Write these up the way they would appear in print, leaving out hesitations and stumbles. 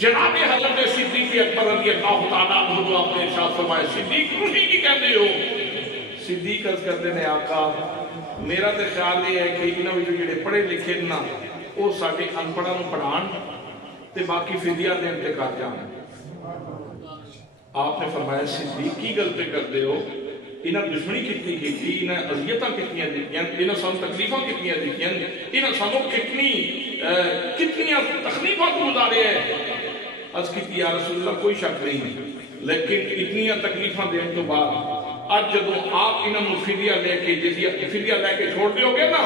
جناب حضرت صدیق اکبر رضی اللہ تعالیٰ عنہ آپ نے ارشاد فرمایا صدیق نہیں کی کہتے ہو؟ صدیق عرض کرتے ہیں آقا میرا تو خیال یہ ہے کہ انہوں نے جڑے پڑھے لکھے نا وہ سارے ان پڑھوں پڑھان تے باقی فدیہ دین تے کر جان۔ آپ نے فرمایا صدیق کی گل پہ کرتے ہو؟ انہیں دشمنی کتنی کی انہیں اذیتاں کتنی دیتیاں انہیں سانو تکلیفاں کتنی دیتیاں انہیں سانو کتنی تکلیفاں گزارے ہیں۔ عرض کی یا رسول اللہ کوئی شک نہیں، لیکن اتنی تکلیفاں دین تو بعد آج جب آپ انہوں فدیہ لے کے چھوڑ دیو گے نا،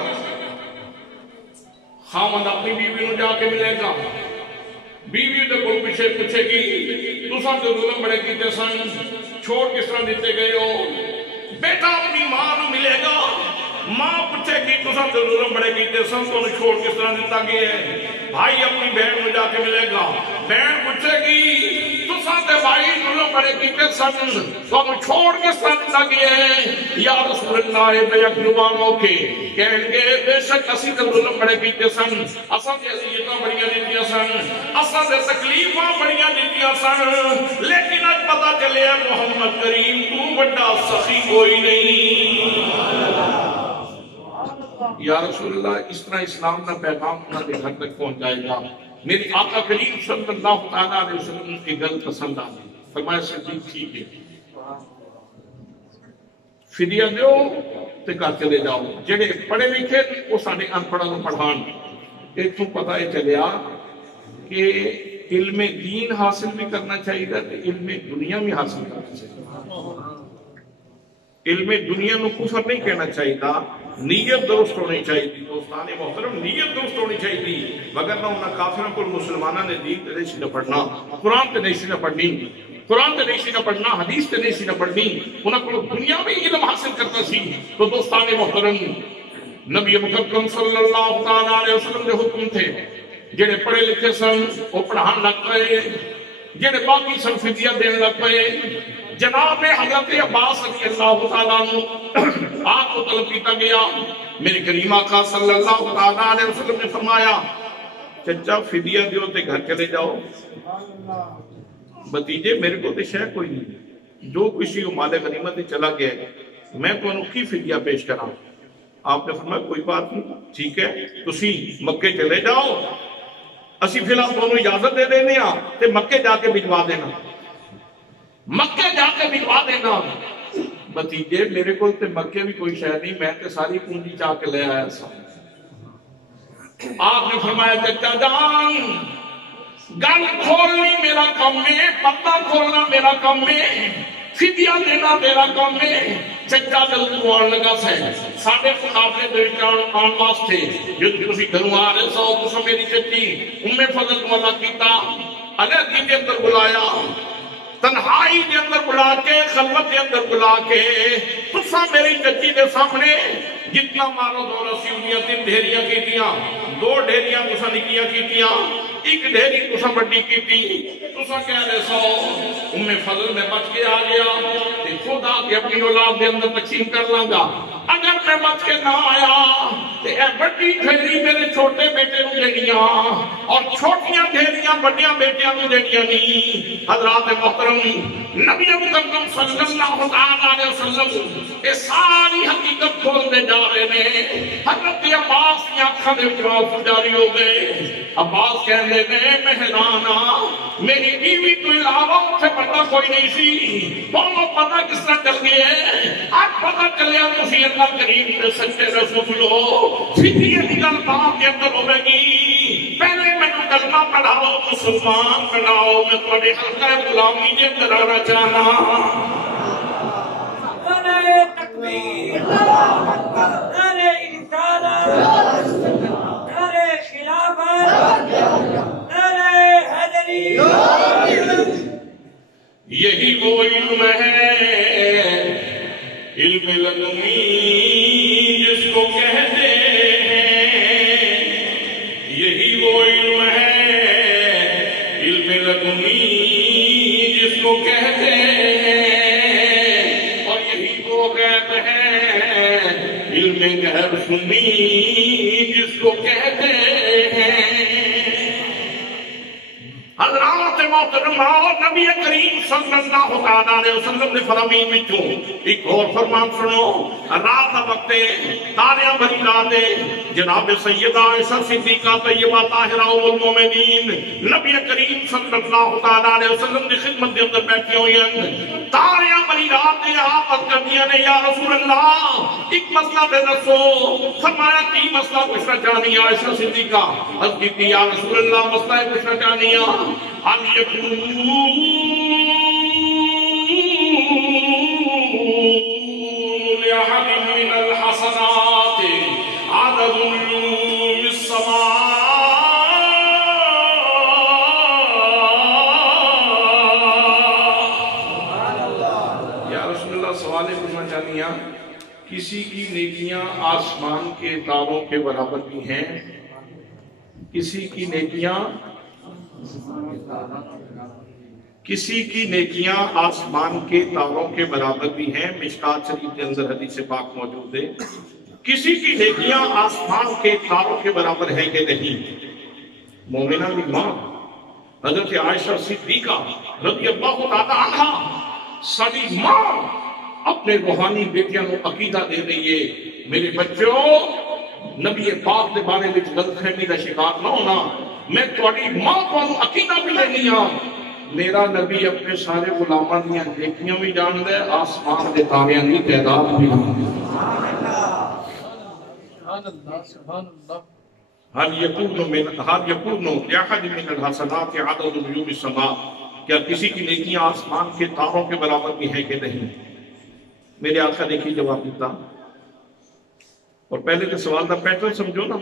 خامد اپنی بیوی نو جا کے ملے گا، بیوی دے کو پیچھے پوچھے گی تساں تے ظلم بڑے کیتے سن، چھوڑ کس طرح دیتے گئے ہو؟ بیٹا اپنی ماں نو ملے گا، ماں پوچھے گی تساں تے ظلم بڑے کیتے سن تو چھوڑ کس طرح دیتا گیا ہے؟ بھائی اپنی بہن نو جا کے ملے گا، بہن پوچھے گی تساں تے بھائی ظلم بڑے کیتے سن تو چھوڑ کس طرح دیتا گیا ہے؟ یا رسول اللہ بے اقلوان ہو کے کہیں گے بے شک اسی تے ظلم بڑے کیتے سن، اساں تے اذیتاں بڑیاں دتیاں سن، اساں تے تکلیفاں بڑیاں دتیاں سن، لیکن اج پتہ چلے محمد کریم تو بڑا سخی کوئی نہیں۔ یا رسول اللہ اس طرح اسلام کا پیغام انہوں نے گھر تک پہنچ جائے گا۔ میرے آقا کریم صلی اللہ تعالیٰ علیہ وسلم کی گل پسند آ گئی، فرمایا صدیق ٹھیک ہے فدیہ دیو تے گھر چلے جاؤ، جڑے پڑھے لکھے وہ سارے ان پڑھوں پڑھان۔ اتوں پتہ یہ چلیا کہ علم دین حاصل بھی کرنا چاہیے تے علم دنیا بھی حاصل کرنا چاہیے۔ علم دنیا نو کفر نہیں کہنا چاہیے، نیت درست ہونی چاہیے، دوستان محترم نیت درست ہونی چاہیے، مگر نہ انہاں کافروں کو مسلمانوں نے دین تے نہیں پڑھنا، قرآن تے نہیں پڑھنی، قرآن تے نہیں پڑھنا، حدیث تے نہیں پڑھنی، انہاں کو دنیا میں علم حاصل کرنا سی۔ تو دوستان محترم نبی مکرم صلی اللہ تعالیٰ علیہ وسلم نے حکم تھے جڑے پڑھے لکھے سن وہ پڑھان لگ پئے، جڑے باقی سن فدیہ دین لگ پئے۔ جناب حضرت عباس رضی اللہ تعالیٰ عنہ آپ کو طلب کیتا گیا، میرے کریم آقا صلی اللہ علیہ وسلم نے فرمایا چچا فدیہ دیو تے گھر چلے جاؤ۔ بتیجے میرے کو تے شے کوئی نہیں، جو کسی کو مال غنیمت چلا گیا میں تو انکی فدیہ پیش کراں۔ آپ نے فرمایا کوئی بات نہیں، ٹھیک ہے تسی مکے چلے جاؤ، اسی فی الحال تمہیں اجازت دے دینے ہاں تے مکے جا کے بھجوا دینا، مکے جا کے بھجوا دینا۔ بتیجے میرے کو تے مکے بھی کوئی شے نہیں، میں تے ساری پونجی چاہ کے لے آیا سا۔ آپ نے فرمایا چچا جان گل کھولنی میرا کام ہے، پتہ کھولنا میرا کام ہے، فدیہ دینا میرا کام ہے۔ چچا جلد آن لگا سے ساڑھے مقابلے درجان آن واسطے جد کسی گھروں آ رہے سو کسا میری چچی فضل والا کیتا علیہ کے اندر بلایا، تنہائی کے اندر بلا کے، خلوت کے اندر بلا کے تسا میری چچی کے سامنے جتنا مارو دو رسی انیاں 3 ڈھیریاں کیتیاں، 2 ڈھیریاں تسا نکیاں کیتیاں، 1 ڈھیری تسا بڑی کیتی، تسا کہہ رہے سو فضل میں بچ کے آ گیا تے خدا کے اپنی اولاد کے اندر تقسیم کر لاں گا۔ اگر میں بچ کے نہ آیا تے اے بڑی ڈھیری میرے چھوٹے بیٹے نو دینیاں اور چھوٹیاں ڈھیریاں بڑیاں بیٹیاں نو دینیاں نہیں۔ حضرات محترم نبی مکرم صلی اللہ علیہ وسلم یہ ساری حقیقت کھولتے جا رہے ہیں۔ حضرت عباس کی آنکھوں میں جواب جاری ہو گئے۔ عباس کہنے لگے میں حیران ہاں، میری بیوی تو علاوہ سے پتہ کوئی نہیں سی، دونوں پتہ کس طرح چل گئے ہیں؟ آج پتہ چلیا تسی اللہ کریم کے سچے رسول ہو، فدیے کی گل بات کے اندر ہوے گی۔ پہلے میں تو کلمہ پڑھاؤ، مسلمان بناؤ، میں تھوڑے حلقہ غلامی کے اندر آنا چاہنا۔ نعرہ تکبیر، نعرہ رسالت، نعرہ خلافت، نعرہ حیدری۔ یہی وہ علم ہے، علم لدنی جس کو کہتے ہیں، یہی وہ علم ہے، علم لدنی جس کو کہتے ہیں، اور یہی وہ غیب ہے، علم غیب سنی جس کو کہتے ہیں۔ حضرات محترمہ اور نبی کریم صلی اللہ علیہ وسلم نے فرمایا وچوں ایک اور فرمان سنو، رات دا وقت تاریاں بھری رات جناب سیدہ عائشہ صدیقہ طیبہ طاہرہ ام المومنین نبی کریم صلی اللہ علیہ وسلم کی خدمت کے اندر بیٹھی ہوئی ہیں، تاریاں بھری رات آپ کردیاں نے یا رسول اللہ ایک مسئلہ دے دسو، فرمایا کی مسئلہ پوچھنا چاہنی ہے عائشہ صدیقہ عرض کی یا رسول اللہ مسئلہ پوچھنا چاہنی ہے ان یکون لأحد من الحسنات عدد نجوم السماء یا رسول اللہ سوال پوچھنا چاہنی ہے کسی کی نیکیاں آسمان کے تاروں کے برابر بھی ہیں، کسی کی نیکیاں آسمان کے تاروں کے برابر بھی ہیں، مشکات شریف کے اندر حدیث پاک موجود ہے، کسی کی نیکیاں آسمان کے تاروں کے برابر ہیں کہ نہیں؟ مومنہ کی ماں حضرت عائشہ صدیقہ رضی اللہ تعالی عنہا ساری ماں اپنے روحانی بیٹیاں کو عقیدہ دے رہی ہے، میرے بچوں نبی پاک کے بارے میں غلط فہمی کا شکار نہ ہونا، میں تھوڑی ماں کو عقیدہ بھی لینی ہاں، میرا نبی اپنے سارے غلامان دیا نیکیاں بھی جان دے، آسمان کے تاریاں کی تعداد بھی جان دے۔ سبحان اللہ۔ حال یکون لأحد من الحسنات عدد نجوم السماء، کیا کسی کی نیکیاں آسمان کے تاروں کے برابر بھی ہیں کہ نہیں؟ میرے آقا نے کی جواب دیتا، اور پہلے تو سوال کا پیٹرن سمجھو نا،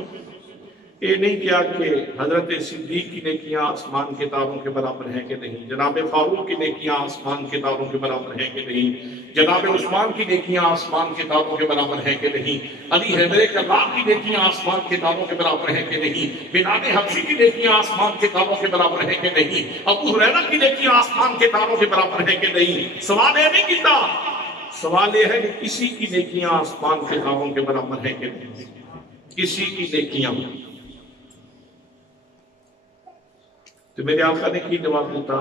یہ نہیں کیا کہ حضرت صدیق کی نیکیاں آسمان کے تاروں کے برابر ہیں کہ نہیں، جناب فاروق کی نیکیاں آسمان کے تاروں کے برابر ہیں کہ نہیں، جناب عثمان کی نیکیاں آسمان کے تاروں کے برابر ہیں کہ نہیں، علی حیدر کرار کی نیکیاں آسمان کے تاروں کے برابر ہیں کہ نہیں، بلال حبشی کی نیکیاں آسمان کے تاروں کے برابر ہیں کہ نہیں، ابو ہریرہ کی نیکیاں آسمان کے تاروں کے برابر ہیں کہ نہیں؟ سوال یہ نہیں کیتا، سوال یہ ہے کہ کسی کی نیکیاں آسمان کے تاروں کے برابر ہیں کہ نہیں، کسی کی نیکیاں۔ تو میرے آقا نے کی جواب دیتا،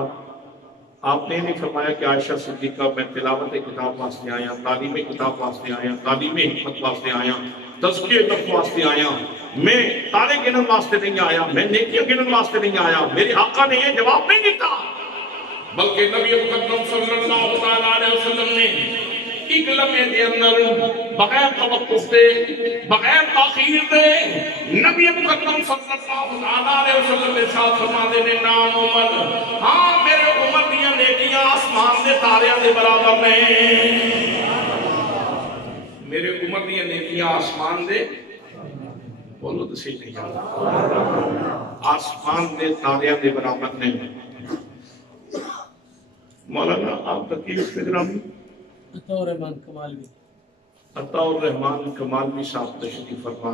آپ نے نہیں فرمایا کہ عائشہ صدیقہ میں تلاوت کتاب واسطے آیا، تعلیم کتاب واسطے آیا، تعلیم حکمت واسطے آیا، تزکیہ نفس واسطے آیا، میں تارے گنن واسطے نہیں آیا، میں نیکیاں گنن واسطے نہیں آیا، میرے آقا نے یہ جواب نہیں دیتا، بلکہ نبی مقدم صلی اللہ علیہ وسلم نے ایک لمحے دے اندر بغیر توقف دے بغیر تاخیر دے نبی مقدم صلی اللہ علیہ وسلم نے ساتھ فرما دے نام عمر، ہاں میرے عمر دیاں نیکیاں آسمان دے تاریاں دے برابر نہیں، میرے عمر دیاں نیکیاں آسمان دے بولو تو صحیح نہیں جاتا، آسمان دے تاریاں دے برابر نہیں۔ مولانا آپ تکلیف فکرامی عطاء الرحمان کمالوی، عطاء الرحمان کمالوی صاحب تشریف فرما،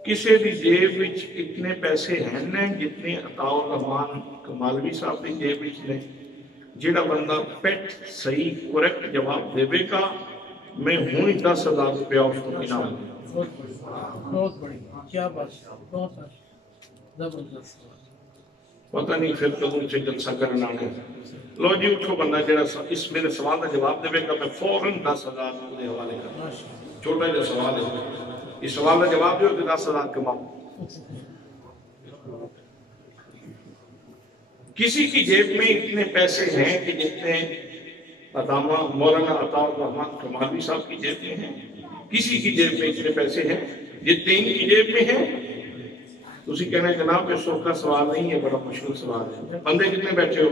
کسی بھی جیب وچ اتنے پیسے ہیں جتنے عطاء الرحمان کمالوی صاحب کی جیب وچ نے، جیڑا بندہ پیٹ صحیح کریکٹ جواب دے گا میں ہوں 10,000 روپیہ اس کو انعام دوں۔ بہت بڑی کیا بات، بہت زبردست، پتہ نہیں پھر کدوں سے جلسہ کرنا ہے، لو جی اٹھو بندہ جڑا اس میرے سوال کا جواب دے گا میں فوراً 10,000 کے حوالے کرنا، چھوٹا جا سوال ہے، اس سوال کا جواب دے تو 10,000 کماؤ۔ کسی کی جیب میں اتنے پیسے ہیں کہ جتنے مولانا عطاء الرحمان کمالوی صاحب کی جیب میں ہیں، کسی کی جیب میں اتنے پیسے ہیں جتنے ان کی جیب میں ہیں۔ تسی کہنا ہے جناب یہ سوکھا سوال نہیں ہے، بڑا مشکل سوال ہے، بندے کتنے بیٹھے ہو؟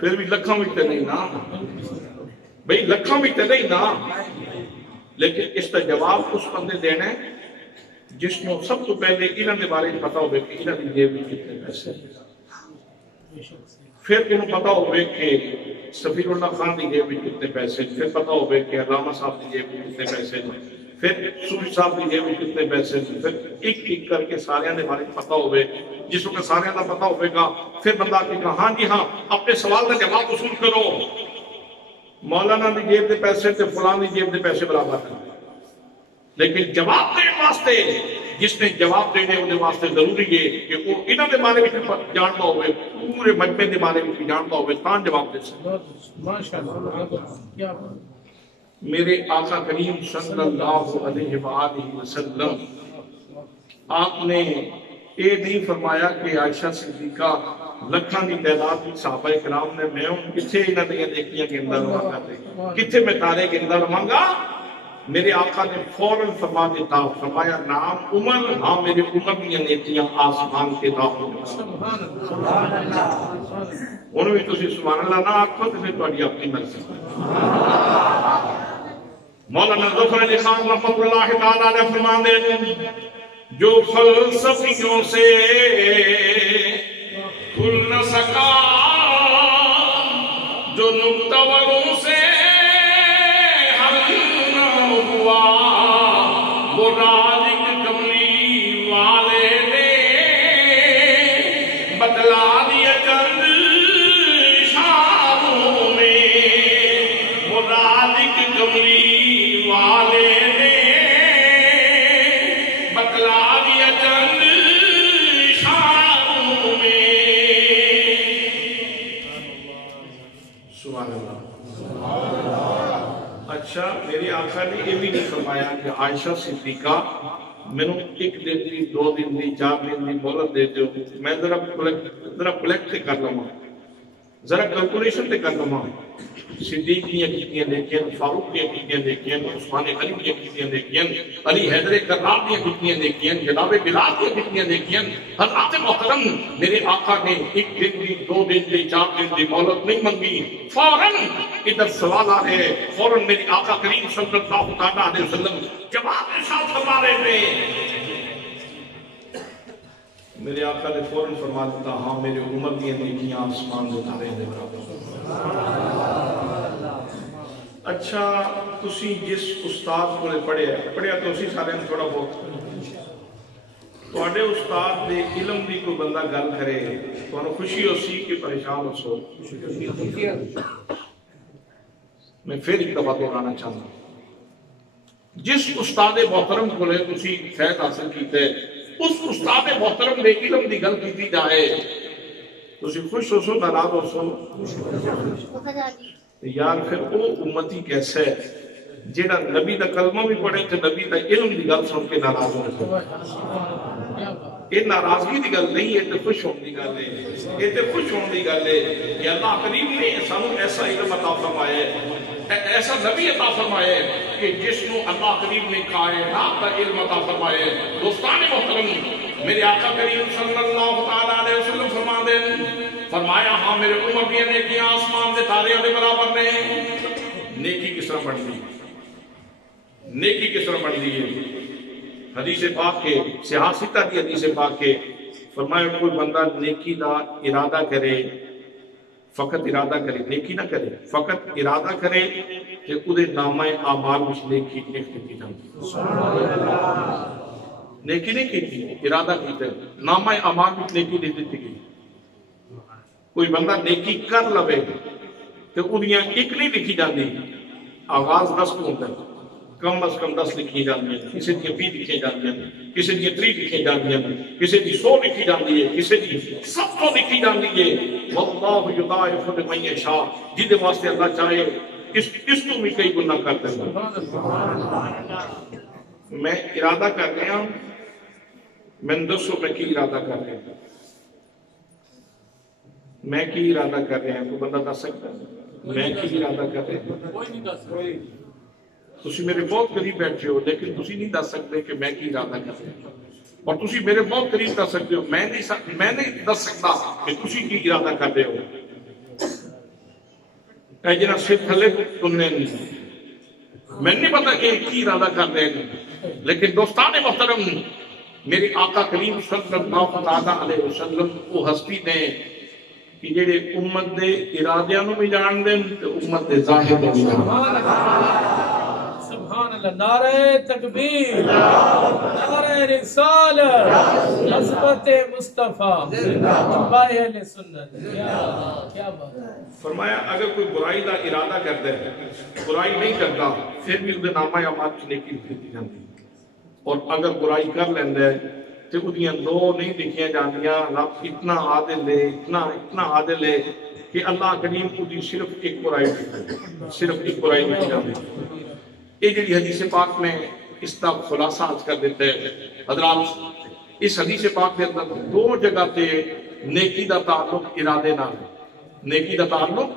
پھر بھی لکھاں بھی تے نہیں نا بھئی، لکھاں بھی تے نہیں نا، لیکن اس کا جواب اس بندے دینا ہے جس میں سب تو پہلے انہوں نے بارے پتا ہوئے کہ انہوں نے جیب میں کتنے پیسے، پھر انہوں پتا ہوئے کہ سفیر اللہ خان دی جیب میں کتنے پیسے، پھر پتا ہوئے کہ علامہ صاحب دی جیب میں کتنے پیسے، پھر سوری صاحب دی جیب میں کتنے پیسے، پھر ایک ایک کر کے سارے نے بارے پتا ہوئے، جس وقت سارے کا پتا ہوئے گا پھر بندہ کہا ہاں جی ہاں اپنے سوال کا جواب وصول کرو، مولانا دی جیب دے پیسے تے فلان دی جیب دے پیسے برابر ہیں، لیکن جواب دین واسطے جس نے جواب دینے وہ واسطے ضروری ہے کہ وہ انہوں نے بارے میں جانتا ہوئے پورے مجمع کے بارے میں جانتا ہوئے تاں جواب دے سکتا. میرے آقا کریم صلی اللہ علیہ وآلہ وسلم آپ نے یہ نہیں فرمایا کہ عائشہ صدیقہ لکھاں دی تعداد میں صحابہ کرام نے میں ہوں کتھے انہاں دیاں نیکیاں گندا رہواں گا کتھے میں تارے گندا رہواں گا. میرے آقا نے فوراً فرما دیتا فرمایا نام عمر ہاں میرے عمر دیاں نیکیاں آسمان کے داخل. سبحان اللہ. انہوں نے تسی سبحان اللہ نہ آکھو تے پھر تہاڈی اپنی مرضی. مولانا ظفر علی خان رحمۃ اللہ تعالی علیہ فرماتے ہیں جو فلسفیوں سے کھل نہ سکا جو نکتوروں سے حل نہ ہوا وہ رازق کملی والے نے بتلا دیا چند شاموں میں وہ رازق کملی والے نے بتلا دیا چند شاموں میں. سبحان اللہ. اچھا میرے آقا نے یہ بھی نہیں فرمایا کہ عائشہ صدیقہ میں نے ایک دن دی 2 دن دی 4 دن دی مہلت دیتے ہو میں ذرا کلیکٹ کر لوں ذرا کیلکولیشن تے کر لوں. صدیق کی کیتیاں دیکھیں فاروق کی کیتیاں دیکھیں عثمان علی کی کیتیاں دیکھیں علی حیدر کرار کی کیتیاں دیکھیں جناب بلال کی کیتیاں دیکھیں. حضرات محترم میرے آقا نے ایک دن دی 2 دن دی 4 دن دی مہلت نہیں منگی. فوراً ادھر سوال آ رہے فوراً میرے آقا کریم صلی اللہ علیہ وسلم جواب ارشاد فرما رہے تھے. میرے آقا نے فوراً فرما دیتا ہاں میرے عمر کی نیکیاں آسمان دے تارے دے برابر. اچھا تسی جس استاد کو پڑھیا تو اسی سارے تھوڑا بہت تواڈے استاد دے علم دی کوئی بندہ گل کرے تانوں خوشی ہو سی کہ پریشان ہو سو. میں پھر ایک دفعہ دہرانا چاہتا ہوں جس استاد محترم کو لے تسی فیض حاصل کیتے اس استاد محترم دے علم دی گل کیتی جائے تسی خوش ہو سو ناراض ہو سو. یار پھر وہ امتی کیسا ہے جیڑا نبی دا کلمہ بھی پڑھے تے نبی دا علم دی گل سن کے ناراض ہو سو. یہ ناراضگی دی گل نہیں ہے تے خوش ہونے دی گل ہے. یہ تے خوش ہونے دی گل ہے کہ اللہ کریم نے سانوں ایسا علم عطا فرمایا ہے ایسا نبی عطا فرمایا ہے کہ جس نو اللہ کریم نے کائنات کا علم عطا فرمایا ہے. دوستان محترم میرے آقا کریم صلی اللہ تعالی علیہ وسلم فرما دیں فرمایا ہاں میرے عمر کی نیکیاں آسمان دے تارے دے برابر نے. نیکی کس طرح بڑھتی نیکی کس طرح بڑھتی ہے. حدیث پاک کے سیاستہ کی حدیث پاک کے فرمایا کوئی بندہ نیکی دا ارادہ کرے فقط ارادہ کرے نیکی نہ کرے فقط ارادہ کرے کہ ادھے نامہ اعمال وچ نیکی لکھ دتی جاندی. نیکی نہیں کی ارادہ کیتا نامہ اعمال وچ نیکی لکھ دتی گئی. کوئی بندہ نیکی کر لوے تے اودیاں ایک نہیں لکھی جاندی آغاز 10 کو ہوتا ہے کم از کم 10 لکھی جاندی ہیں کسی دی 20 لکھی جاندی ہیں کسی دی 30 لکھی جاندی ہیں کسی دی 100 لکھی جاندی ہے کسی دی 700 لکھی جاندی ہے. واللہ یضاعف لمن یشاء جس دے واسطے اللہ چاہے اس کو بھی کئی گنا کر دے گا. میں ارادہ کر رہا ہوں میں دسو میں کی ارادہ کر رہا ہوں میں کی ارادہ کر رہا ہوں کوئی بندہ دس سکتا ہے میں کی ارادہ کر رہا ہوں. کوئی نہیں دس سکتا. تسی میرے بہت قریب بیٹھے ہو لیکن تسی نہیں دس سکتے کہ میں کی ارادہ کر رہا ہوں. اور تسی میرے بہت قریب دس سکتے ہو میں نہیں دس سکتا کہ تسی کی ارادہ کر رہے ہو. اے جنہ سے تھلے تننے نہیں میں نہیں پتا کہ کی ارادہ کر رہے ہیں. لیکن دوستان محترم میرے آقا کریم صلی اللہ علیہ وسلم وہ ہستی نے کہ جڑے امت دے ارادیاں نو بھی جان دیں تے امت دے ظاہر نو بھی جان دیں. سبحان اللہ. نعرہ تکبیر نعرہ رسالت عظمت مصطفیٰ اتباع اہل سنت. کیا بات ہے. فرمایا اگر کوئی برائی دا ارادہ کرتا ہے برائی نہیں کرتا پھر بھی اسے نامہ اعمال وچ نیکی لکھی جاندی. اور اگر برائی کر لینا ہے تو وہ دو نہیں لکھیاں جانیاں. رب اتنا عادل ہے، اتنا عادل ہے کہ اللہ کریم کو صرف ایک برائی صرف ایک برائی نہیں جانے. یہ جی حدیث پاک میں اس کا خلاصہ آج کر دیتا ہے. حضرات اس حدیث پاک کے اندر دو جگہ تے نیکی دا تعلق ارادے نال ہے. نیکی دا تعلق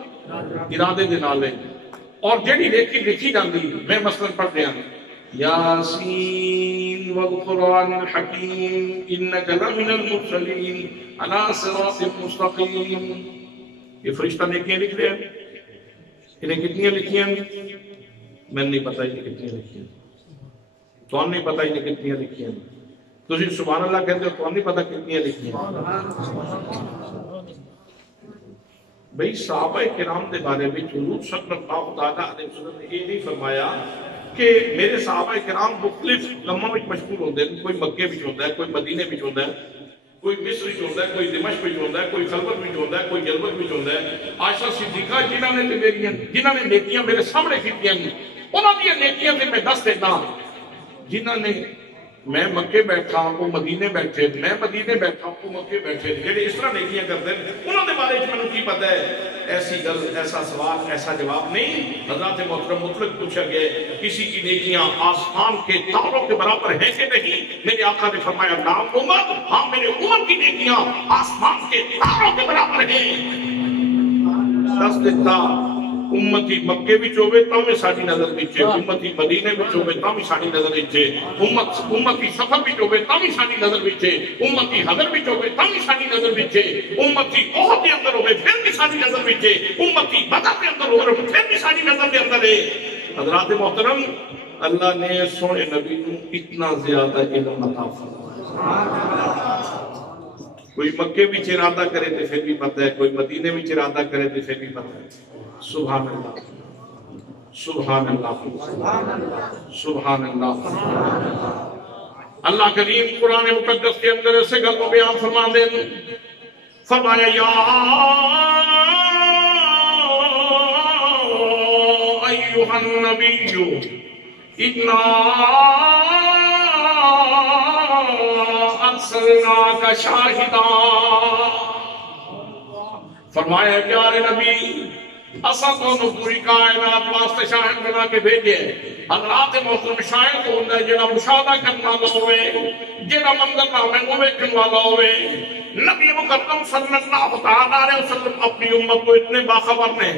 ارادے دے نال ہے. اور جیڑی نیکی لکھی جاندی میں مثلا پڑھ دیا یاسین والقرآن الحکیم انک لمن المرسلین علی صراط مستقیم. یہ فرشتہ نیکیاں لکھ رہے ہیں. انہیں کتنی لکھی ہیں؟ میں نہیں پتا انہیں کتنی لکھی ہیں. تو نہیں پتا انہیں کتنی لکھی ہیں. تو سبحان اللہ کہتے ہو تو نہیں پتا کتنی لکھی ہیں. بھئی صحابہ کرام دے بارے میں حضور صلی اللہ علیہ وسلم نے یہ نہیں فرمایا کہ میرے صحابہ کرام مختلف کاموں میں مشغول ہوتے ہیں. کوئی مکے میں ہوتا ہے، کوئی مدینے میں ہوتا ہے، کوئی مصر میں ہوتا ہے، کوئی دمشق میں ہوتا ہے، کوئی خلوت میں ہوتا ہے، کوئی جلوت میں ہوتا ہے. عائشہ صدیقہ جنہوں نے نیکیاں میرے سامنے کیتیاں انہوں نے نیکیاں سے میں دس دیتا. جنہوں نے میں مکے بیٹھا وہ مدینے بیٹھے، میں مدینے بیٹھا وہ مکے بیٹھے، جڑے اس طرح نیکیاں کرتے ہیں انہوں نے بارے میں کی پتہ ہے. ایسی گل، ایسا سوال، ایسا جواب نہیں. حضرات محترم مطلق پوچھا گیا کسی کی نیکیاں آسمان کے تاروں کے برابر ہیں کہ نہیں؟ میرے آقا نے فرمایا نام عمر، ہاں میرے عمر کی نیکیاں آسمان کے تاروں کے برابر ہیں. دس دیتا امتی مکے بھی ہوئے تو بھی ساری نظر وچے، امتی مدینے بھی ہوئے تو بھی ساری نظر وچے، امتی سفر بھی ہوئے تو بھی ساری نظر وچے، امتی حضر بھی ہوئے تو بھی ساری نظر وچے، امتی احد کے اندر ہوئے پھر بھی ساری نظر وچے، امتی بدر کے اندر ہوئے پھر بھی ساری نظر کے اندر ہے. حضرات محترم اللہ نے سونے نبی کو اتنا زیادہ علم عطا فرمایا. کوئی مکے بھی ارادہ کرے تو پھر بھی پتہ ہے، کوئی مدینے بھی ارادہ کرے تو پھر بھی پتہ ہے. سبحان اللہ، سبحان اللہ، سبحان اللہ. اللہ کریم قرآن مقدس کے اندر ایسے گل کو بیان فرما دیں. فرمایا یا ایھا النبی انا ارسلناک شاہدا. فرمایا پیارے نبی اساں تو پوری کائنات واسطے شاہد بنا کے بھیجے. حضرات محترم شاہد ہوتا ہے جڑا مشاہدہ کرنے والا ہوئے، جڑا منظرنامے کو ویکھن والا ہوئے. نبی مکرم صلی اللہ علیہ وسلم اپنی امت کو اتنے باخبر نے،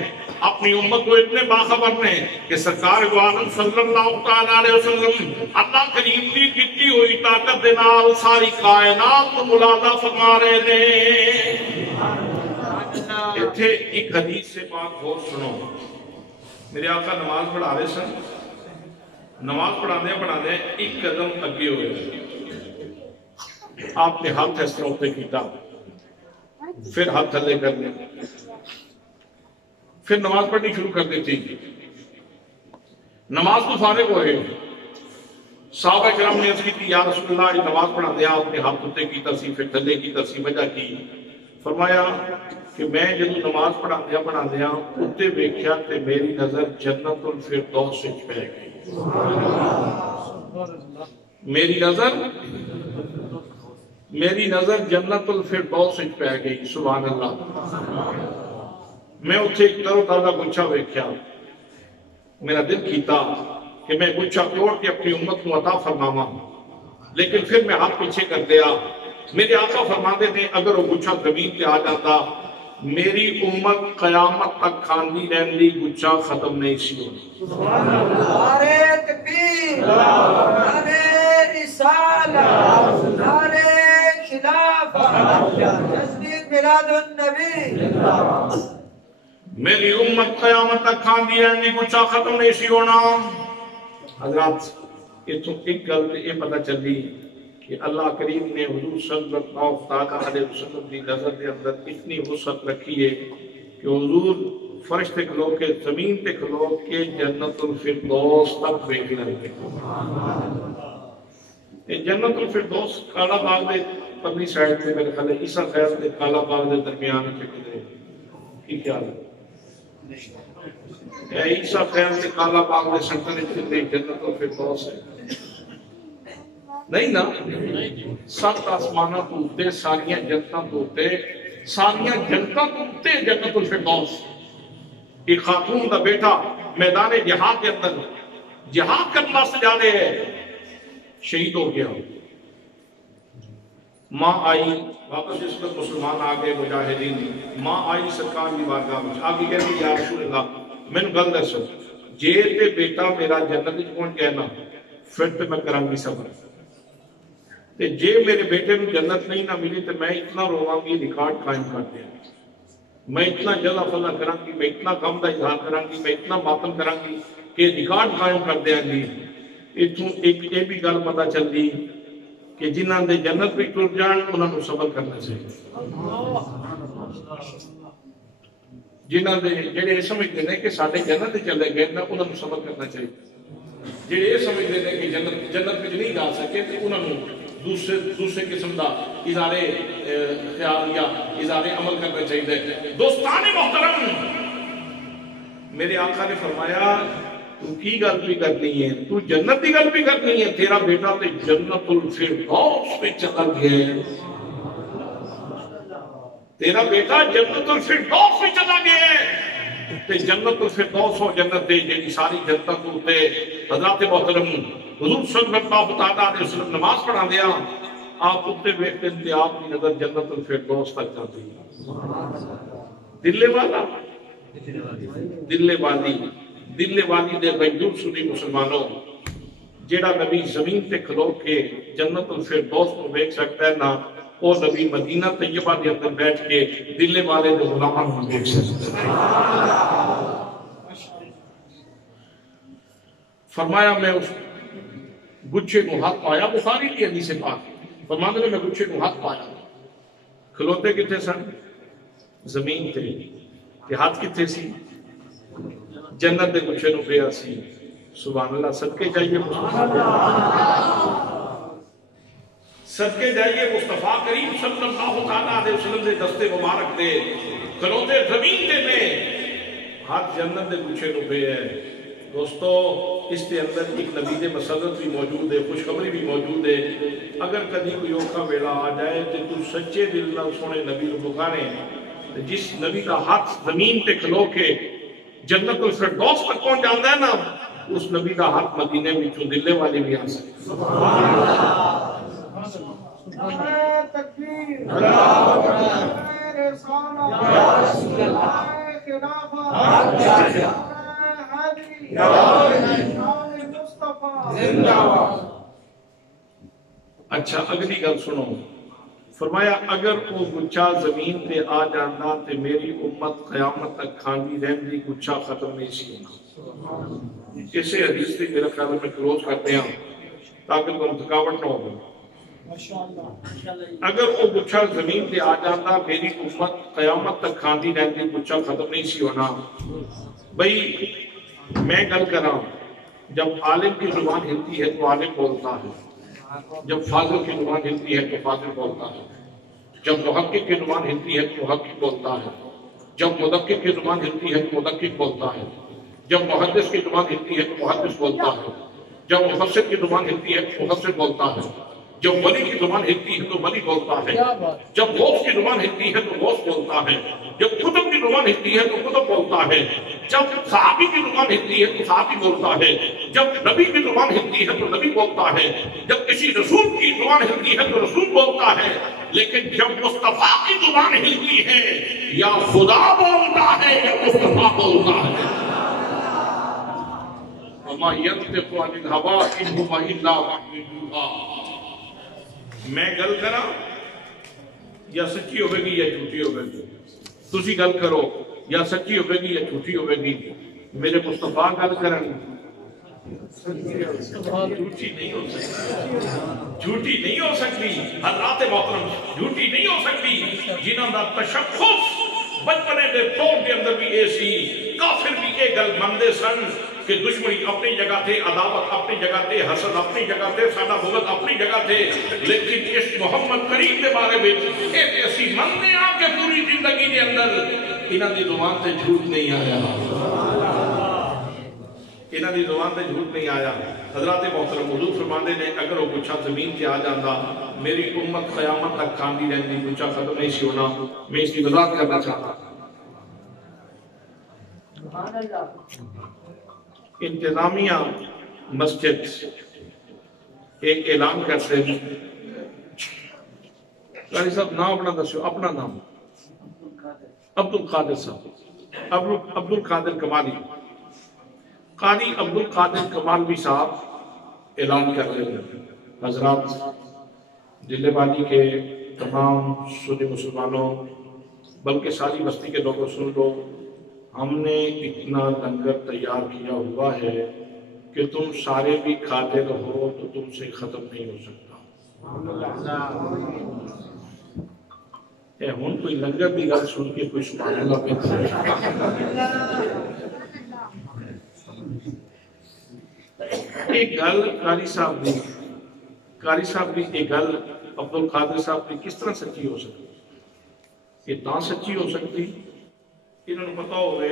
اپنی امت کو اتنے باخبر نے کہ سرکار دو عالم صلی اللہ علیہ وسلم اللہ کریم کی دتی ہوئی طاقت دے نال ساری کائنات کو ملاحظہ فرما رہے تھے. اتھے ایک حدیث سے بات اور سنو. میرے آقا نماز پڑھا رہے سن، نماز پڑھا دے ایک قدم اگے ہوئے. آپ نے ہاتھ اس طرح ہوتے کیتا، پھر ہاتھ تھلے کر لیں، پھر نماز پڑھنی شروع کر دیتی. نماز تو فارغ ہوئے. صحابہ کرام نے عرض کی تھی یا رسول اللہ نماز پڑھا دیا. آپ نے ہاتھ ہوتے کیتا سی، پھر تھلے کیتا سی. وجہ کی؟ فرمایا کہ میں جب نماز پڑھا دیا اتے ویکھیا تے میری نظر جنت الفردوس وچ پہ گئی. میری نظر جنت الفردوس وچ پہ گئی. سبحان اللہ. میں اتھے ایک تر و تازہ گچھا ویکھیا. میرا دل کیتا کہ میں گچھا توڑ کے اپنی امت کو عطا فرماواں، لیکن پھر میں ہاتھ پیچھے کر دیا. میرے آقا فرماتے تھے اگر وہ گچھا زمین پہ آ جاتا میری امت قیامت تک کھاندی رہندی، گچھا ختم نہیں سی ہونی. نعرہ تکبیر، نعرہ رسالت، نعرہ خلافت، تجدید میلاد النبی. میری امت قیامت تک کھاندی رہندی، گچھا ختم نہیں سی ہونا. حضرات ایک گل یہ پتہ چلی کہ اللہ کریم نے حضور صلی اللہ علیہ وسلم کی نظر کے اندر اتنی وسعت رکھی ہے کہ حضور فرش تے کھلو کے، زمین تے کھلو کے جنت الفردوس تک دیکھ لیں گے. جنت الفردوس کالا باغ دے پرلی سائڈ سے میرے خیال عیسیٰ خیال دے کالا باغ دے درمیان سے کدھر کی خیال ہے؟ عیسیٰ خیال دے کالا باغ دے سنٹر جنت الفردوس ہے. نہیں نا؟ 7 آسماناں تو اتے، ساریاں جنتاں تو اتے، ساریاں جنتاں تو اتے جنت الفردوس۔ ایک خاتون دا بیٹا میدان جہاد کے اندر جہاد کرنے واسطے جا رہے ہیں، شہید ہو گیا۔ ماں آئی واپس، اس وقت مسلمان آگئے مجاہدین، ماں آئی سرکار کی بارگاہ میں آگے کہتی یا رسول اللہ میں نے گل دسو جے تے بیٹا میرا جنت وچ پہنچ گیا نا پھر تے میں کراں گی صبر، تے جے میرے بیٹے نو جنت نہیں نہ ملی تے میں اتنا رواں گی ریکارڈ قائم کر دیا، میں اتنا جلا فلا کراں گی، میں اتنا غم دا اظہار کراں گی، میں اتنا ماتم کراں گی کہ ریکارڈ قائم کر دیاں گی۔ اتوں ایک یہ بھی گل پتہ چل دی کہ جنہاں دے جنت بھی ٹر جان انہاں نو صبر کرنا چاہیے، جنہاں دے جڑے یہ سمجھتے ہیں کہ سارے جنت چلے گئے نا انہاں نو صبر کرنا چاہیے، جڑے یہ سمجھتے ہیں کہ جنت میں نہیں جا سکے تو انہاں نو دوسرے قسم دا اظہار خیال یا اظہار عمل کرنا چاہیے۔ دوستان محترم، میرے آقا نے فرمایا تو کی گل بھی کرنی ہے، تو جنت کی گل بھی کرنی ہے، تیرا بیٹا تے جنت الفردوس پہ چلا گیا، تیرا بیٹا جنت الفردوس پہ چلا گیا، تے جنت الفردوس ہو جنت دے جیڑی ساری جنت تے حضرات محترم حضور صلی اللہ تعالیٰ علیہ وسلم نماز پڑھا دیا، آپ اتنے بیٹھتے تھے، آپ کی نظر جنت الفردوس تک جاتی، دلے والا دلے والی دے غیور سنی مسلمانوں، جیڑا نبی زمین تے کھلو کے جنت الفردوس کو دیکھ سکتا ہے نا، وہ نبی مدینہ طیبہ دے اندر بیٹھ کے دلے والے دے غلامان کو دیکھ سکتا ہے۔ فرمایا میں اس گچھے کو ہاتھ پایا، بخاری کی حدیث پاک فرماتے ہیں میں گچھے کو ہاتھ پایا، کھلوتے کتنے سن؟ زمین تے، کہ ہاتھ کتنے سی؟ جنت دے گچھے نو پیا سی۔ سبحان اللہ، صدقے جائیے صدقے جائیے مصطفیٰ کریم صلی اللہ علیہ وسلم دے دستے مبارک دے کھلوتے زمین دے میں ہاتھ جنت دے گچھے نو پیا ہے۔ دوستو اس کے اندر ایک نبی دے مسرت بھی موجود ہے، خوشخبری بھی موجود ہے۔ اگر کبھی کوئی اوکھا ویلا آ جائے تو سچے دل نال سونے نبی کو پکارے، جس نبی کا ہاتھ زمین تے کھلو کے جنت الفردوس تک پہنچ جاتا ہے نا، اس نبی کا ہاتھ مدینے میں جو دلے والے بھی آ سکتے۔ اچھا اگلی گل سنو، فرمایا اگر وہ گچھا زمین تے آ جانا تے میری امت قیامت تک کھاندی رہندی، گچھا ختم نہیں سی ہونا۔ اسے حدیث تے میرا خیال میں کلوز کرتے ہیں تاکہ تم تھکاوٹ نہ ہو۔ اگر وہ گچھا زمین تے آ جانا میری امت قیامت تک کھاندی رہندی، گچھا ختم نہیں سی ہونا۔ بھئی میں گل کراں، جب عالم کی زبان ہلتی ہے تو عالم بولتا ہے، جب فاضل کی زبان ہلتی ہے تو فاضل بولتا ہے، جب محقق کی زبان ہلتی ہے تو محقق بولتا ہے، جب مدقق کی زبان ہلتی ہے تو مدقق بولتا ہے، جب محدث کی زبان ہلتی ہے تو محدث بولتا ہے، جب مفسر کی زبان ہلتی ہے تو مفسر بولتا ہے، جب ولی کی زبان ہلتی ہے تو ولی بولتا ہے، جب غوث کی زبان ہلتی ہے تو غوث بولتا ہے، جب قطب کی زبان ہلتی ہے تو قطب بولتا ہے، جب صحابی کی زبان ہلتی ہے تو صحابی بولتا ہے، جب نبی کی زبان ہلتی ہے تو نبی بولتا ہے، جب کسی رسول کی زبان ہلتی ہے تو رسول بولتا ہے، لیکن جب مصطفیٰ کی زبان ہلتی ہے یا خدا بولتا ہے یا مصطفیٰ بولتا ہے۔ وَمَا يَنْطِقُ عَنِ الْهَوَىٰ إِنْ هُوَ إِلَّا وَحْيٌ يُوحَىٰ۔ میں گل کرا یا سچی ہوئے گی یا جھوٹی ہوئے گی، تسی گل کرو یا سچی ہوئے گی یا جھوٹی ہوئے گی، میرے مصطفیٰ گل کرن جھوٹی نہیں ہو سکتی، جھوٹی نہیں ہو سکتی، حضرات محترم جھوٹی نہیں ہو سکتی۔ جنہاں دا تشخص بچپنے دے طور کے اندر بھی ایسی، کافر بھی یہ گل مندے سن کہ دشمنی اپنی جگہ تھے، عداوت اپنی جگہ تھے، حسد اپنی جگہ تھے، سادہ بغض اپنی جگہ تھے، لیکن اس محمد کریم کے بارے میں ایک ایسی مندے آ کے پوری زندگی کے اندر انہاں دی زبان سے جھوٹ نہیں آیا۔ انہاں دی زبان تے جھوٹ نہیں آیا. حضرات محترم حضور فرماندے نے اگر وہ گچھا زمین تے آ جاندا میری امت قیامت تک کھاندی رہندی, گچھا ختم نہیں سی ہونا. میں اس کی وضاحت کرنا چاہتا ہوں. انتظامیہ مسجد ایک اعلان کرتے ہیں. قاری صاحب نام اپنا دسو, اپنا نام. عبد القادر صاحب, عبد القادر کمالی. قاری عبد القادر کمالوی صاحب اعلان کر رہے ہیں. حضرات ضلع والی کے تمام سنی مسلمانوں بلکہ ساری بستی کے لوگوں سن لو, ہم نے اتنا لنگر تیار کیا ہوا ہے کہ تم سارے بھی کھاتے رہو تو تم سے ختم نہیں ہو سکتا. ہوں کوئی لنگر بھی گل سن کے کوئی سبحان اللہ پہ ایک گل قاری صاحب بھی ایک گل عبد القادر صاحب کی کس طرح سچی ہو سکتی؟ یہ تاں سچی ہو سکتی انہوں نے پتا ہوئے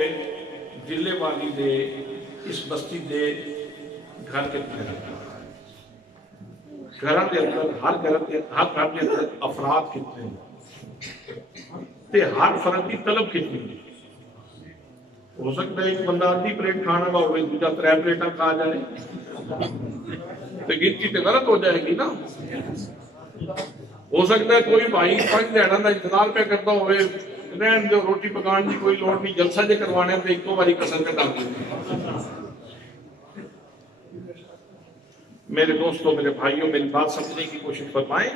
ضلع والی دے اس بستی دے گھر کتنے ہیں, گھراں دے اندر ہر گھر دے اندر افراد کتنے ہیں تے ہر فرد کی طلب کتنی ہے. ہو سکتا ہے ایک بندہ آدھی پلیٹ کھانا کا ہوئے دوسرا 3 پلیٹاں کھا جائے تو گنتی تو غلط ہو جائے گی نا. ہو سکتا ہے کوئی بھائی 5 دہاڑاں دا انتظار پہ کرتا ہوئے رہن جو روٹی پکان کی کوئی لوڑ نہیں, جلسہ جے کروانے تو ایک 2 باری کسر کے ڈال دیں. میرے دوستوں, میرے بھائیوں, میری بات سمجھنے کی کوشش فرمائیں.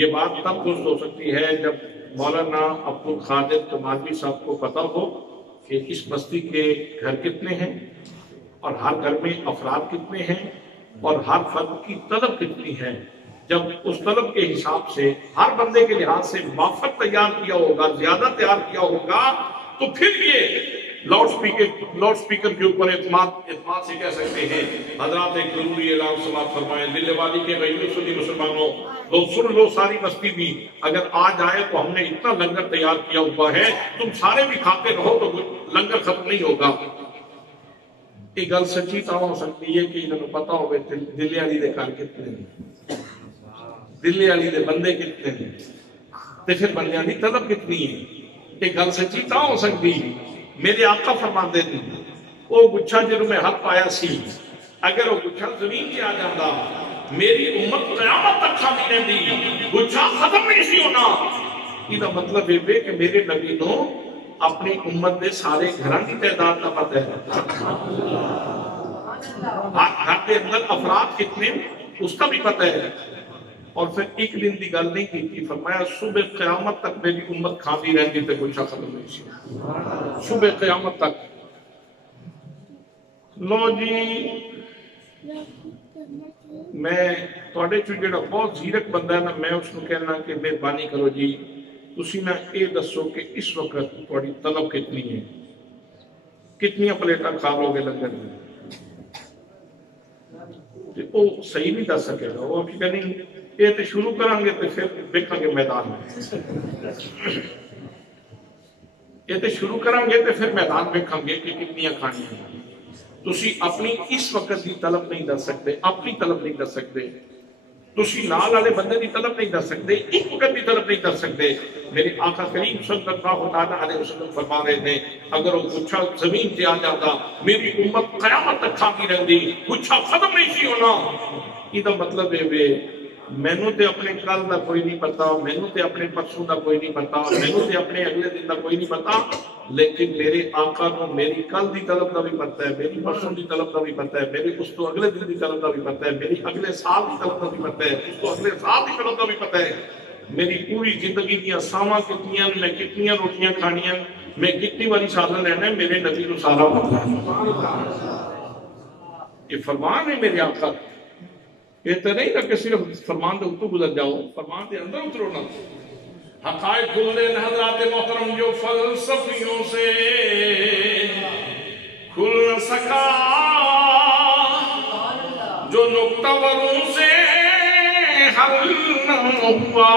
یہ بات تب درست ہو سکتی ہے جب مولانا عبد القادر کمالوی صاحب کو پتا ہو کہ اس بستی کے گھر کتنے ہیں اور ہر گھر میں افراد کتنے ہیں اور ہر فرد کی طلب کتنی ہے. جب اس طلب کے حساب سے ہر بندے کے لحاظ سے موافق تیار کیا ہوگا, زیادہ تیار کیا ہوگا, تو پھر یہ لاؤڈ سپیکر کے اوپر اعتماد سے کہہ سکتے ہیں. حضرات ایک ضروری اعلان سماعت فرمائیں. ضلع والی کے بھائیوں سنی مسلمانوں لوگ سن لو, ساری بستی بھی اگر آج آئے تو ہم نے اتنا لنگر تیار کیا ہوا ہے, تم سارے بھی کھاتے رہو تو لنگر ختم نہیں ہوگا. یہ گل سچی تو ہو سکتی ہے کہ انہوں نے پتا ہوئے ضلع والی دے گھر کتنے ہیں, ضلع والی دے بندے کتنے ہیں, تے پھر بندیاں دی طلب کتنی ہے. یہ گل سچی تو ہو سکتی. میرے آقا فرماندے نے وہ گچھا جنہوں میں حق پایا سی, اگر وہ گچھا زمین کی آ جاندہ میری امت قیامت تک کھاتی رہندی, گچھا ختم نہیں سی ہونا. یہ مطلب ہے کہ میرے نبی نو اپنی امت دے سارے گھران کی تعداد کا پتہ ہے, گھر کے اندر افراد کتنے اس کا بھی پتہ ہے. اور پھر ایک دن دی گل نہیں کی تھی, فرمایا صبح قیامت تک میری امت کھاتی رہندی تے گچھا ختم نہیں سی, صبح قیامت تک. لو جی میں توڑے چو جڑا بہت زیرک بندہ ہے نا, میں اس کو کہنا کہ مہربانی کرو جی تسی نا اے دسو کہ اس وقت توڑی طلب کتنی ہے, کتنی پلیٹاں کھا لو گے لنگر میں. وہ صحیح نہیں دس سکے گا, وہ کہ نہیں یہ تو شروع کریں گے تو پھر دیکھیں گے میدان میں, یہ تو شروع کریں گے تو پھر میدان دیکھیں گے کہ کتنی کھانی ہیں. تسی اپنی اس وقت کی طلب نہیں دس سکتے, اپنی طلب نہیں دس سکتے, تسی نال والے بندے کی طلب نہیں دس سکتے, ایک وقت کی طلب نہیں دس سکتے. میرے آقا کریم صلی اللہ علیہ وسلم فرما رہے ہیں اگر وہ گچھا زمین سے آ جاتا میری امت قیامت تک کھاتی رہندی, گچھا ختم نہیں سی ہونا. یہ مطلب ہے مینوں تے اپنے کل دا کوئی نہیں پتا, مینوں تے اپنے پرسوں دا کوئی نہیں پتا, مینوں تے اپنے اگلے دن دا کوئی نہیں پتا, لیکن میرے آقا کو میری کل دی طلب دا بھی پتا ہے, میری پرسوں دی طلب دا بھی پتا ہے, میری اس تو اگلے دن دی طلب دا بھی پتا ہے, میری اگلے سال دی طلب دا بھی پتا ہے, اس تو اگلے سال دی طلب دا بھی پتا ہے, میری پوری زندگی دیا ساواں کتنیاں, میں کتنیاں روٹیاں کھانیاں, میں کتنی باری سالن لینا ہے, میرے نبی کو سارا پتا ہے. یہ فرمان ہے میرے آقا. یہ تو نہیں نا کہ صرف فرمان دے اتو گزر جاؤ, فرمان دے اندر اترو نا. حقائق کھل دے حضرات محترم جو فلسفیوں سے کھل نہ سکا, جو نقطہ وروں سے حل نہ ہوا,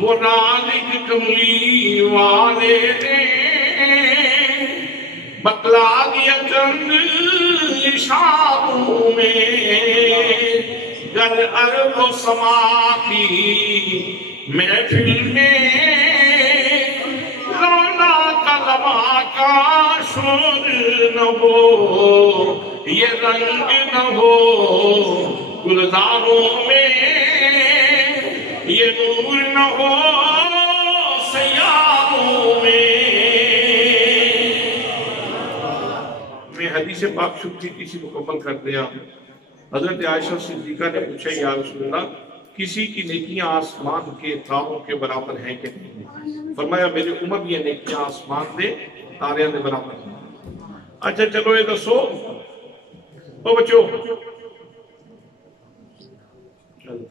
وہ نازک کملی والے نے بتلا دیا چند اشاروں میں گر ارض و سما کی محفل میں رونا کا لمحہ کا شور نہ ہو یہ رنگ نہ ہو گلزاروں میں یہ نور نہ ہو سیاروں میں حدیث پاک شکری کسی مکمل کر دیا حضرت عائشہ صدیقہ نے پوچھا یا رسول اللہ کسی کی نیکیاں آسمان کے تاروں کے برابر ہیں کہ نہیں فرمایا میری عمر یہ نیکیاں آسمان دے تاریاں دے برابر ہیں اچھا چلو یہ دسو او بچو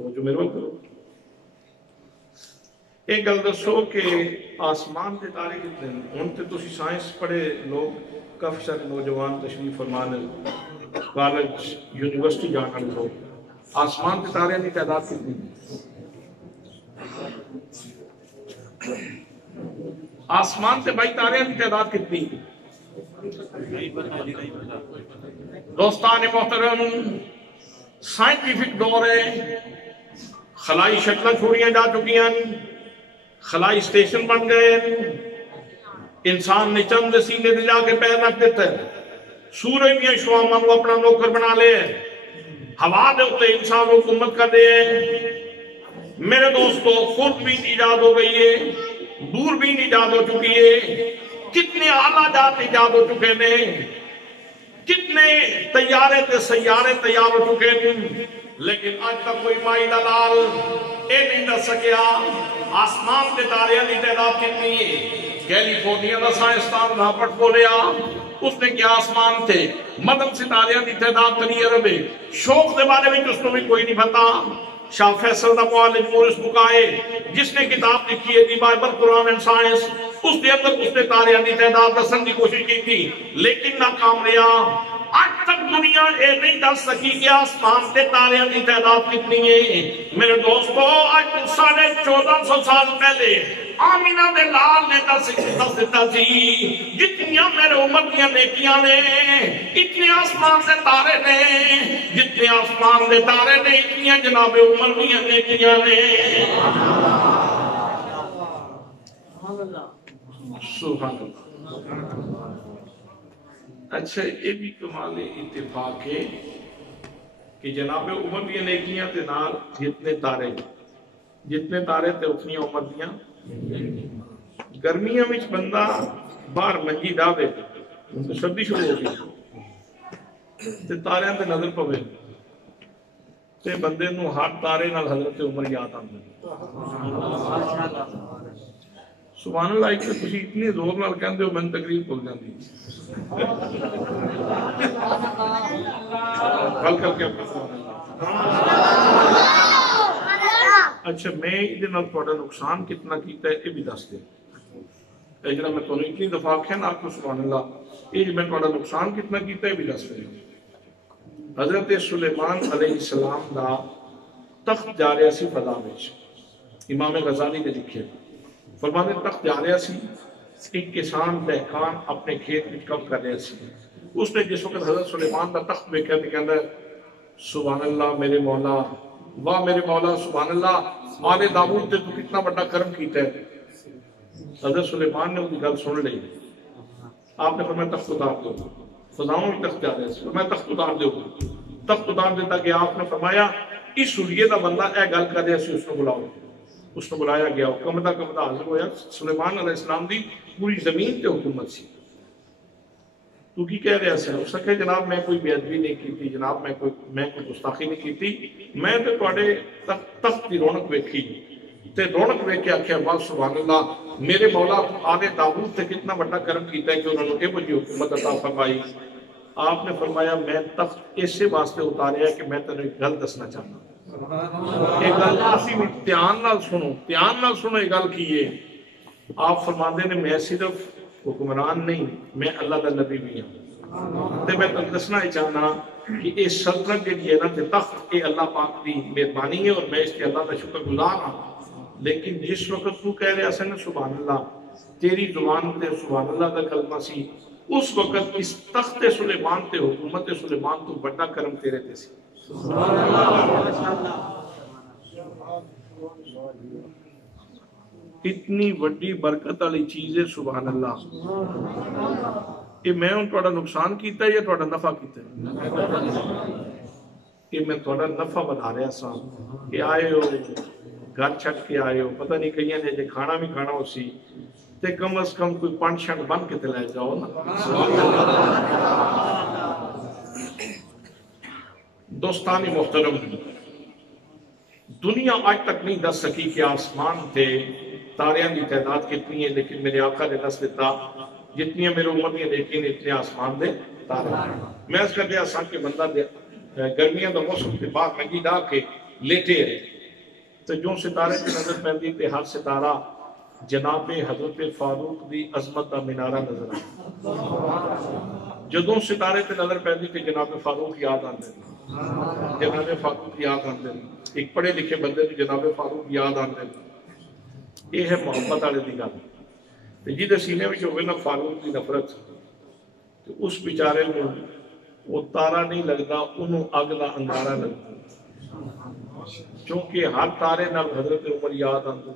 جو میرے وقت کرو ایک گل دسو کہ آسمان دے تارے کتنے ہیں ان تے تو سائنس پڑھے لوگ کافی سارے نوجوان تشریف فرمان کالج یونیورسٹی جا کر لوگ آسمان کے تارے کی تعداد کتنی آسمان سے بھائی تارے کی تعداد کتنی دوستان محترم سائنٹیفک دور ہے خلائی شکلیں چھوڑیاں جا چکی ہیں خلائی اسٹیشن بن گئے انسان نے چند سینے دے جا کے پیر رکھ دیتا ہے سورج میں شوامان وہ اپنا نوکر بنا لے ہوا دے ہوتے انسان حکومت کر دے میرے دوستو خوردبین ایجاد ہو گئی ہے دوربین ایجاد ہو چکی ہے کتنے آلہ جات ایجاد ہو چکے ہیں کتنے طیارے تے سیارے تیار ہو چکے ہیں لیکن آج تک کوئی مائی دلال اے نہیں دس سکیا آسمان کے تارے کی تعداد کتنی ہے کیلیفورنیا کا سائنسدان رابرٹ بولیا اس نے کیا آسمان تھے مدد ستاریاں کی تعداد 3 ارب ہے شوق کے بارے میں اس کو بھی کوئی نہیں پتا شاہ فیصل دا معالج مورس بکائے جس نے کتاب لکھی ہے the Bible Quran and science اس کے اندر اس نے تاریاں کی تعداد دسن کی کوشش کی تھی لیکن ناکام رہا آج تک دنیا اے نہیں دس سکی کہ آسمان تے تاریاں کی تعداد کتنی ہے میرے دوستو آج 1450 سال پہلے آمینہ دے لال نے دس دیتا سی جتنیاں میرے عمر دیا نیکیاں نے اتنے آسمان سے تارے نے جتنے آسمان دے تارے نے اتنیاں جناب عمر دیا نیکیاں نے سبحان اللہ اچھا یہ بھی کمال اتفاق ہے کہ جناب عمر دیا نیکیاں تے نال جتنے تارے تے اتنی عمر دیاں گرمیاں وچ بندہ باہر منجی ڈاوے سردی شروع ہو گئی تے تاریاں تے نظر پوے تے بندے نو ہر تارے نال حضرت عمر یاد آندے سبحان اللہ ایک تسی اتنی زور نال کہندے ہو میں تقریر بھول جاندی گل کر کے اچھا میں یہ تھوڑا نقصان کتنا کیتا ہے یہ بھی دس دیں جڑا میں تمہیں اتنی دفعہ کیا نا آپ کو سبحان اللہ یہ میں تھوڑا نقصان کتنا کیتا ہے یہ بھی دس دیں حضرت سلیمان علیہ السلام دا تخت جا رہا سی فضا وچ امام غزالی نے لکھے فرمانے تخت جا رہا سی ایک کسان دہقان اپنے کھیت میں کم کر رہا سی اس نے جس وقت حضرت سلیمان دا تخت میں کہتا ہے سبحان اللہ میرے مولا واہ میرے مولا سبحان اللہ آل داؤد تے تو کتنا بڑا کرم کیتا ہے حضرت سلیمان نے ان گل سن لی آپ نے فرمایا تخت اتار دو فضاؤں میں تخت جا رہے ہیں فرمایا تخت اتار دو تخت اتار دیتا کہ آپ نے فرمایا اس سوریے دا بندہ اے گل کر رہا سی اس نے بلاؤ اس نے بلایا گیا کمدہ حاضر ہویا سلیمان علیہ السلام دی پوری زمین تے حکومت سی تو کی کہہ رہا ہے اس نے کہا جناب میں کوئی بے ادبی نہیں کی تھی جناب میں کوئی گستاخی نہیں کی تھی میں تے تواڈے تخت دی رونق ویکھی تے رونق ویکھ کے آکھیا واہ سبحان اللہ میرے مولا آل داؤد تے کتنا بڑا کرم کیتا ہے کہ انہوں نے یہ بڑی حکومت عطا فرمائی آپ نے فرمایا میں تخت اسے واسطے اتاریا کہ میں تینوں ایک گل دسنا چاہنا ایک گل اسی بھی دھیان نال سنو ایک گل کی ہے آپ فرماندے نے میں صرف حکمران نہیں میں اللہ دا نبی بھی ہوں تے میں تم دسنا ہی چاہنا کہ یہ سلطنت جڑی ہے نا تے تخت یہ اللہ پاک دی مہربانی ہے اور میں اس کے اللہ کا شکر گزار ہوں لیکن جس وقت تو کہہ رہا سی نا سبحان اللہ تیری زبان تے سبحان اللہ دا کلمہ سی اس وقت اس تخت سلیمان تے حکومت سلیمان تو بڑا کرم تیرے تے سی. اتنی وڈی برکت والی چیز ہے سبحان اللہ. کہ میں ان تھوڑا نقصان کیتا ہے یا تھوڑا نفع کیتا ہے؟ کہ میں تھوڑا نفع بنا رہا سا کہ آئے ہو گھر چھٹ کے آئے ہو, پتہ نہیں کہیں نے جے کھانا بھی کھانا ہو سی تے کم از کم کوئی 5 شنٹ بن کے تے لے جاؤ نا. دوستانی محترم, دنیا آج تک نہیں دس سکی کہ آسمان تے تاریاں کی تعداد کتنی ہے, لیکن میرے آقا نے دس دیتا جتنی میرے امت نے دیکھی نے اتنے آسمان دے تارے. میں اس کر دیا آسان کے بندہ دے گرمیاں دا موسم کے بعد لگی دا کے لیٹے رہے تو جو ستارے کی نظر پہنی تے ہر ستارہ جناب حضرت فاروق دی عظمت دا منارہ نظر آئے. جدوں ستارے تے نظر پہنی تے جناب فاروق یاد آندے, جناب فاروق یاد آندے, ایک پڑھے لکھے بندے تے جناب فاروق یاد آندے. یہ ہے محبت والے دی گل. جی دے سینے میں جو ہوئے نا فاروق کی نفرت تو اس بیچارے میں وہ تارا نہیں لگتا, انہوں اگ دا انگارہ لگتا. چونکہ ہر تارے نال حضرت عمر یاد آندے,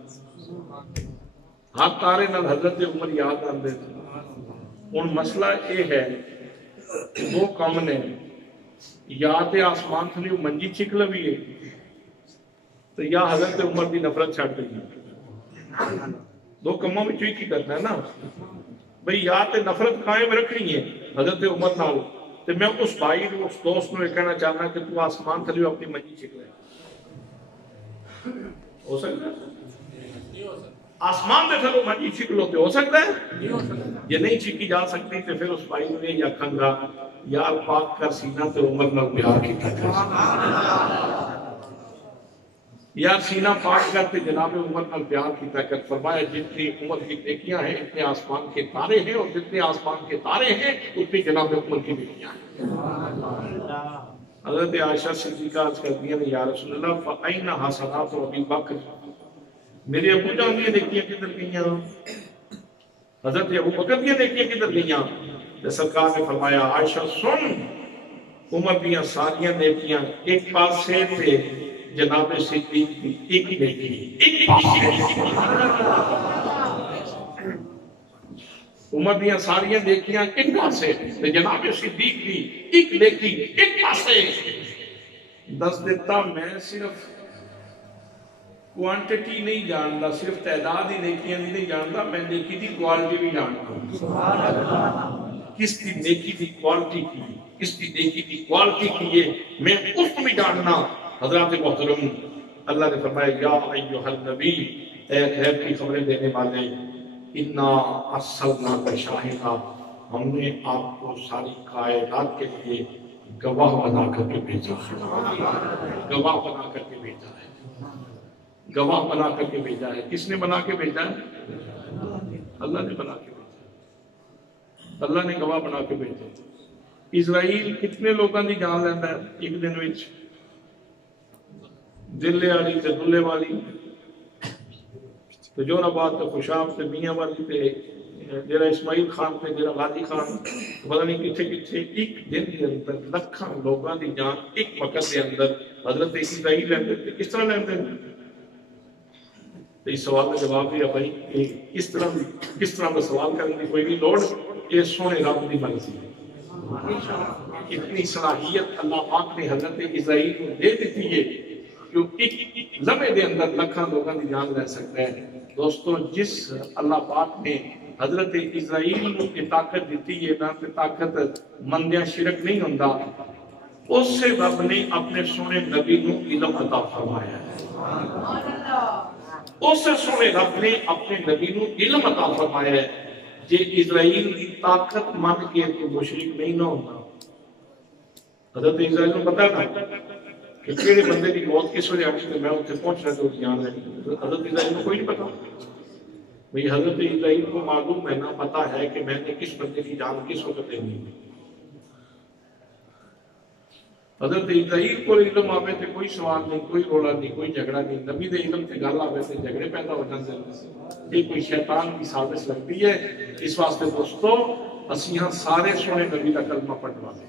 ہر تارے نال حضرت عمر یاد آندے. ان مسئلہ یہ ہے دو کام نے, یا تے آسمان تھلی منجی چک لوی ہے تو یا حضرت عمر دی نفرت چھڑ دئی. دو کموں میں چوئی کی کرنا ہے نا بھئی, یا تے نفرت قائم رکھنی ہے حضرت عمر نال تو میں اس بھائی اس دوست نے کہنا چاہنا کہ تو آسمان تھلی اپنی منجی چک لے. ہو سکتا ہے آسمان دے تھلو منجی چک لو تو ہو سکتا ہے, یہ نہیں چکی جا سکتی تو پھر اس بھائی نے یا کھنگا یا پاک کر سینہ تے عمر نال پیار کی کر یار سینہ پاک کرتے جناب عمر نال پیار کیتا کر. فرمایا جتنی عمر کی نیکیاں ہیں اتنے آسمان کے تارے ہیں, اور جتنے آسمان کے تارے ہیں اتنی جناب عمر کی نیکیاں ہیں. حضرت عائشہ صدیقہ عرض کر دیا یا رسول اللہ فَأَيْنَ حَسَنَاتُ أَبِي بَكْرٍ, میرے ابو جان دی نیکیاں کدھر گئیاں, حضرت ابو بکر دی نیکیاں کدھر گئیاں؟ تو سرکار نے فرمایا عائشہ سن, عمر دیاں ساریاں نیکیاں ایک پاسے تھے جناب صدیق کی ایک نیکی, ایک پاسے عمر دیاں ساریاں نیکیاں ایک پاسے تے جناب صدیق کی ایک نیکی ایک پاسے. دس دیتا میں صرف کوانٹیٹی نہیں جانتا, صرف تعداد ہی نیکیاں نہیں جانتا, میں نیکی دی کوالٹی بھی جانتا. کس دی نیکی دی کوالٹی کی, کس دی نیکی دی کوالٹی کی ہے میں اس کو بھی جاننا. حضرات محترم, اللہ نے فرمایا یا ایھا النبی, اے خیر کی خبریں دینے والے, انا ارسلناک شاہدا, ہم نے آپ کو ساری کائنات کے لیے گواہ بنا کر کے بھیجا ہے, گواہ بنا کر کے بھیجا ہے, گواہ بنا کر کے بھیجا ہے. کس نے بنا کے بھیجا ہے؟ اللہ نے بنا کے بھیجا, اللہ نے گواہ بنا کے بھیجا. اسرائیل کتنے لوگوں کی جان لینا ہے ایک دن وچ؟ دلے والی تے دلے والی تے جوراباد تے خوشاب تے میاں والی تے جیرا اسماعیل خان تے جیرا غازی خان, پتہ نہیں کتھے کتھے ایک دن کے اندر لکھاں لوگاں دی جان ایک وقت دے اندر حضرت اسرائیل لیندے تے کس طرح لیندے؟ تے اس سوال کا جواب بھی ہے بھائی کس طرح کا سوال کرنے کی کوئی نہیں لوڑ, یہ سونے رب دی مرضی ہے. اتنی صلاحیت اللہ پاک نے حضرت اسرائیل کو دے دیتی ہے جو ایک لمحے دے اندر لکھاں لوگاں دی جان لے سکتا ہے. دوستوں, جس اللہ پاک نے حضرت اسرائیل کو کی طاقت دیتی ہے نا, کہ طاقت مندیاں شرک نہیں ہوندا, اس سے رب نے اپنے سونے نبی کو علم عطا فرمایا ہے. اس سے سونے رب نے اپنے نبی کو علم عطا فرمایا ہے. جے اسرائیل کی طاقت من کے تو مشرک نہیں نہ ہوتا. حضرت اسرائیل کو پتا تھا کہ کیڑے بندے کی موت کس وجہ سے میں اتنے پہنچنا تو جان ہے. حضرت اسرائیل کو کوئی نہیں پتا بھئی, حضرت اسرائیل کو معلوم ہے نا, پتا ہے کہ میں نے کس بندے کی جان کس وقت دینی ہے. حضرت اسرائیل کو علم آوے تے کوئی سوال نہیں, کوئی رولا نہیں, کوئی جھگڑا نہیں. نبی دے علم تے گل آوے تے جھگڑے پیدا ہو جاندے. یہ کوئی شیطان کی سازش لگتی ہے. اس واسطے دوستو اسی ہاں سارے سونے نبی کا کلمہ پڑھنے والے،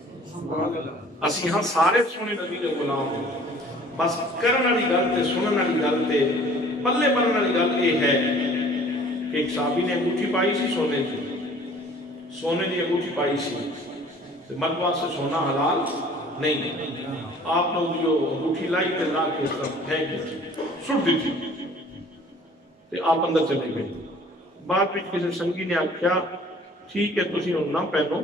اسی ہاں سارے سونے نبی کے غلام ہیں۔ بس کرن والی گل تے سنن والی گل تے پلے بنن والی گل یہ ہے کہ ایک صحابی نے انگوٹھی پائی سی سونے کی، سونے کی انگوٹھی پائی سی، مرد واسطے سونا حلال نہیں، آپ نے جو انگوٹھی لائی تے لا کے اس طرف پھینک دی، سٹ دی تھی تے آپ اندر چلے گئے۔ بعد میں کسی سنگی نے آخیا ٹھیک ہے تسی نہ پہنو،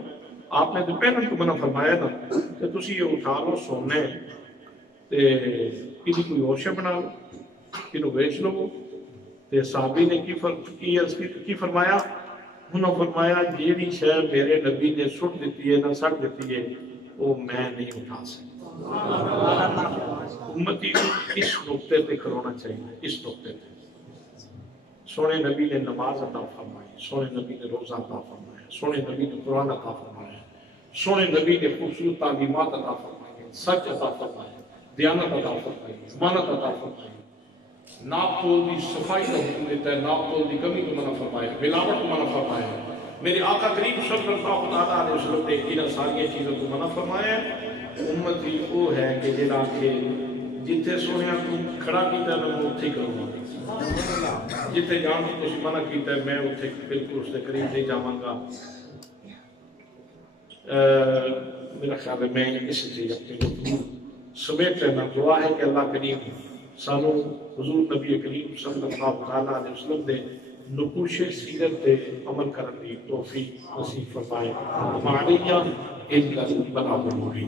آپ نے تو پہننے کو منع فرمایا نا کہ تسی یہ اٹھا لو سونے تے کسی کوئی اور شے بنا لو، کنو بیچ لو۔ تے صحابی نے کی فرمایا؟ انہوں نے فرمایا جیڑی شے میرے نبی نے سٹ دیتی ہے نہ سٹ دیتی ہے وہ میں نہیں اٹھا سکتا۔ امتی کو اس نقطے پہ کرونا چاہیے، اس نقطے پہ۔ سونے نبی نے نماز عطا فرمائی، سونے نبی نے روزہ عطا فرمایا، سونے نبی نے قرآن عطا فرمایا، سونے نبی نے خوبصورت تعلیمات عطا فرمائی، سچ عطا فرمایا، دیانت عطا فرمائی، امانت عطا فرمائی، ناپ تول کی صفائی کا حکم دیتا ہے، ناپ تول کی کمی کو منع فرمایا، ملاوٹ کو منع فرمایا۔ میرے آقا کریم صلی اللہ علیہ وسلم نے ان ساری چیزوں کو منع فرمایا۔ امتی وہ ہے کہ جڑا کہ جتھے سونے کو کھڑا کیتا ہے میں اتھے کروں گا، جتھے جان کو کچھ منع کیتا ہے میں اتھے بالکل اس کے قریب نہیں جاواں گا۔ میرا خیال ہے میں اس چیز اپنی گفتگو سمیٹ لینا، دعا ہے کہ اللہ کریم سانو حضور نبی کریم صلی اللہ علیہ وسلم دے نقوش سیرت تے عمل کرنے کی توفیق نصیب فرمائے۔ ہمارے یہاں ان کا بنا بنوری